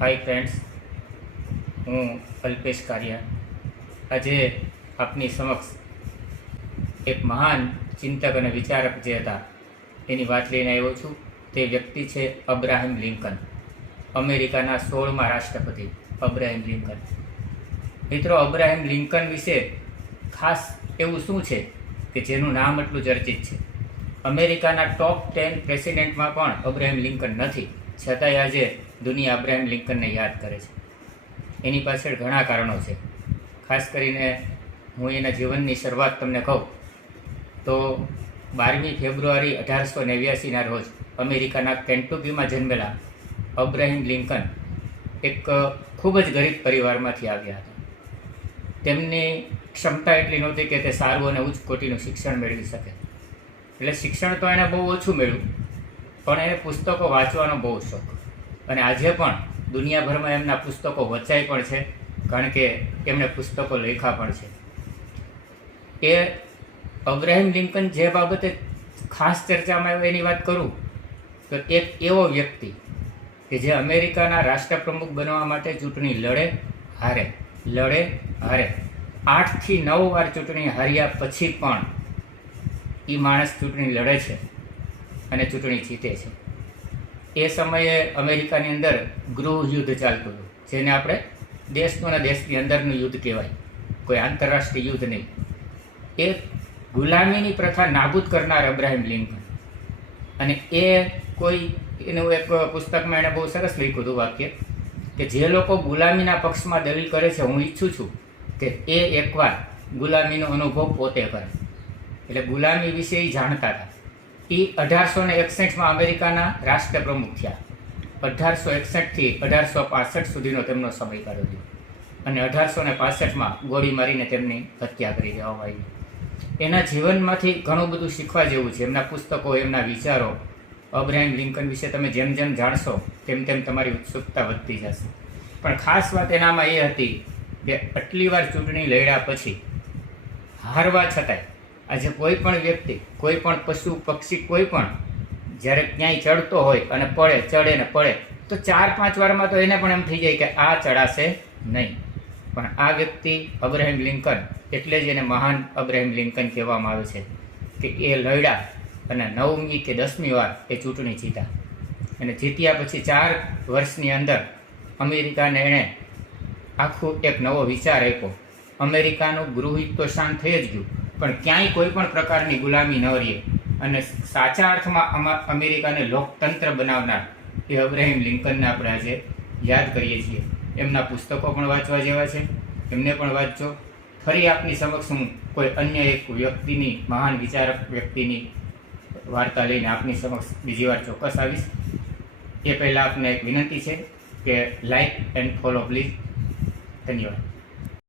Hi friends, હું અલ્પેશ કારિયા આજે આપની સમક્ષ એક મહાન ચિંતક અને વિચારક જે હતા એની વાત લઈને આવ્યો છું. તે વ્યક્તિ છે અબ્રાહમ લિંકન, અમેરિકાના 16મા રાષ્ટ્રપતિ અબ્રાહમ લિંકન. મિત્રો, અબ્રાહમ લિંકન વિશે ખાસ એવું શું છે કે જેનું નામ એટલું ચર્ચિત છે? અમેરિકાના ટોપ 10 પ્રેસિડેન્ટમાં પણ અબ્રાહમ લિંકન નથી, છતાંય આજે દુનિયા અબ્રાહમ લિંકનને યાદ કરે છે. એની પાછળ ઘણા કારણો છે. ખાસ કરીને હું એના જીવનની શરૂઆત તમને કહું તો 12મી ફેબ્રુઆરી 1889ના રોજ અમેરિકાના કેન્ટુકીમાં જન્મેલા અબ્રાહમ લિંકન એક ખૂબ જ ગરીબ પરિવારમાંથી આવ્યા હતા. તેમની ક્ષમતા એટલી નહોતી કે તે સારું અને ઉચ્ચ કોટીનું શિક્ષણ મેળવી શકે. એટલે શિક્ષણ તો એણે બહુ ઓછું મેળવ્યું, પણ એને પુસ્તકો વાંચવાનો બહુ શોખ. અને આજે પણ દુનિયાભરમાં એમના પુસ્તકો વચાય પણ છે, કારણ કે એમણે પુસ્તકો લખ્યા પણ છે. એ અબ્રાહમ લિંકન જે બાબતે ખાસ ચર્ચામાં આવે એની વાત કરું તો એક એવો વ્યક્તિ કે જે અમેરિકાના રાષ્ટ્રપ્રમુખ બનવા માટે ચૂંટણી લડે હારે 8થી 9 વાર ચૂંટણી હાર્યા પછી પણ એ માણસ ચૂંટણી લડે છે અને ચૂંટણી જીતે છે. એ સમયે અમેરિકાની અંદર ગૃહ યુદ્ધ ચાલતું હતું, જેને આપણે દેશનું અને દેશની અંદરનું યુદ્ધ કહેવાય, કોઈ આંતરરાષ્ટ્રીય યુદ્ધ નહીં. એ ગુલામીની પ્રથા નાબૂદ કરનાર અબ્રાહમ લિંકન. અને એનું એક પુસ્તકમાં એણે બહુ સરસ લખ્યું હતું વાક્ય કે જે લોકો ગુલામીના પક્ષમાં દલીલ કરે છે, હું ઈચ્છું છું કે એ એકવાર ગુલામીનો અનુભવ પોતે કરે. એટલે ગુલામી વિશે એ જાણતા હતા. એ 1861માં અમેરિકાના રાષ્ટ્રપ્રમુખ થયા. 1861થી 1865 સુધીનો તેમનો સમયગાળો હતો. અને 1865માં ગોળી મારીને તેમની હત્યા કરી દેવામાં આવી. એના જીવનમાંથી ઘણું બધું શીખવા જેવું છે. એમના પુસ્તકો, એમના વિચારો. અબ્રાહમ લિંકન વિશે તમે જેમ જેમ જાણશો તેમ તેમ તમારી ઉત્સુકતા વધતી જશે. પણ ખાસ વાત એનામાં એ હતી કે આટલી વાર ચૂંટણી લડ્યા પછી હારવા છતાંય આજે કોઈ પણ વ્યક્તિ, કોઈ પણ પશુ પક્ષી, કોઈ પણ જ્યારે ક્યાંય ચડતો હોય અને ચડે ને પડે તો 4-5 વારમાં તો એને પણ એમ થઈ જાય કે આ ચડાશે નહીં. પણ આ વ્યક્તિ અબ્રાહમ લિંકન, એટલે જ એને મહાન અબ્રાહમ લિંકન કહેવામાં આવે છે કે એ લડ્યા અને 9મી કે 10મી વાર એ ચૂંટણી જીત્યા. અને જીત્યા પછી 4 વર્ષની અંદર અમેરિકાને એણે આખું એક નવો વિચાર આપ્યો. અમેરિકાનું ગૃહયુદ્ધ તો શાંત થઈ જ ગયું, પણ ક્યાંય કોઈ પણ પ્રકારની ગુલામી ન રહે. અને સાચા અર્થમાં અમેરિકાને લોકતંત્ર બનાવનાર એ અબ્રાહમ લિંકનને આપણે આજે યાદ કરીએ છીએ. એમના પુસ્તકો પણ વાંચવા જેવા છે, એમને પણ વાંચજો. ફરી આપની સમક્ષ હું કોઈ અન્ય એક વ્યક્તિની, મહાન વિચારક વ્યક્તિની વાર્તા લઈને આપની સમક્ષ બીજી વાર ચોક્કસ આવીશ. એ પહેલાં આપને એક વિનંતી છે કે લાઇક એન્ડ ફોલો પ્લીઝ. ધન્યવાદ.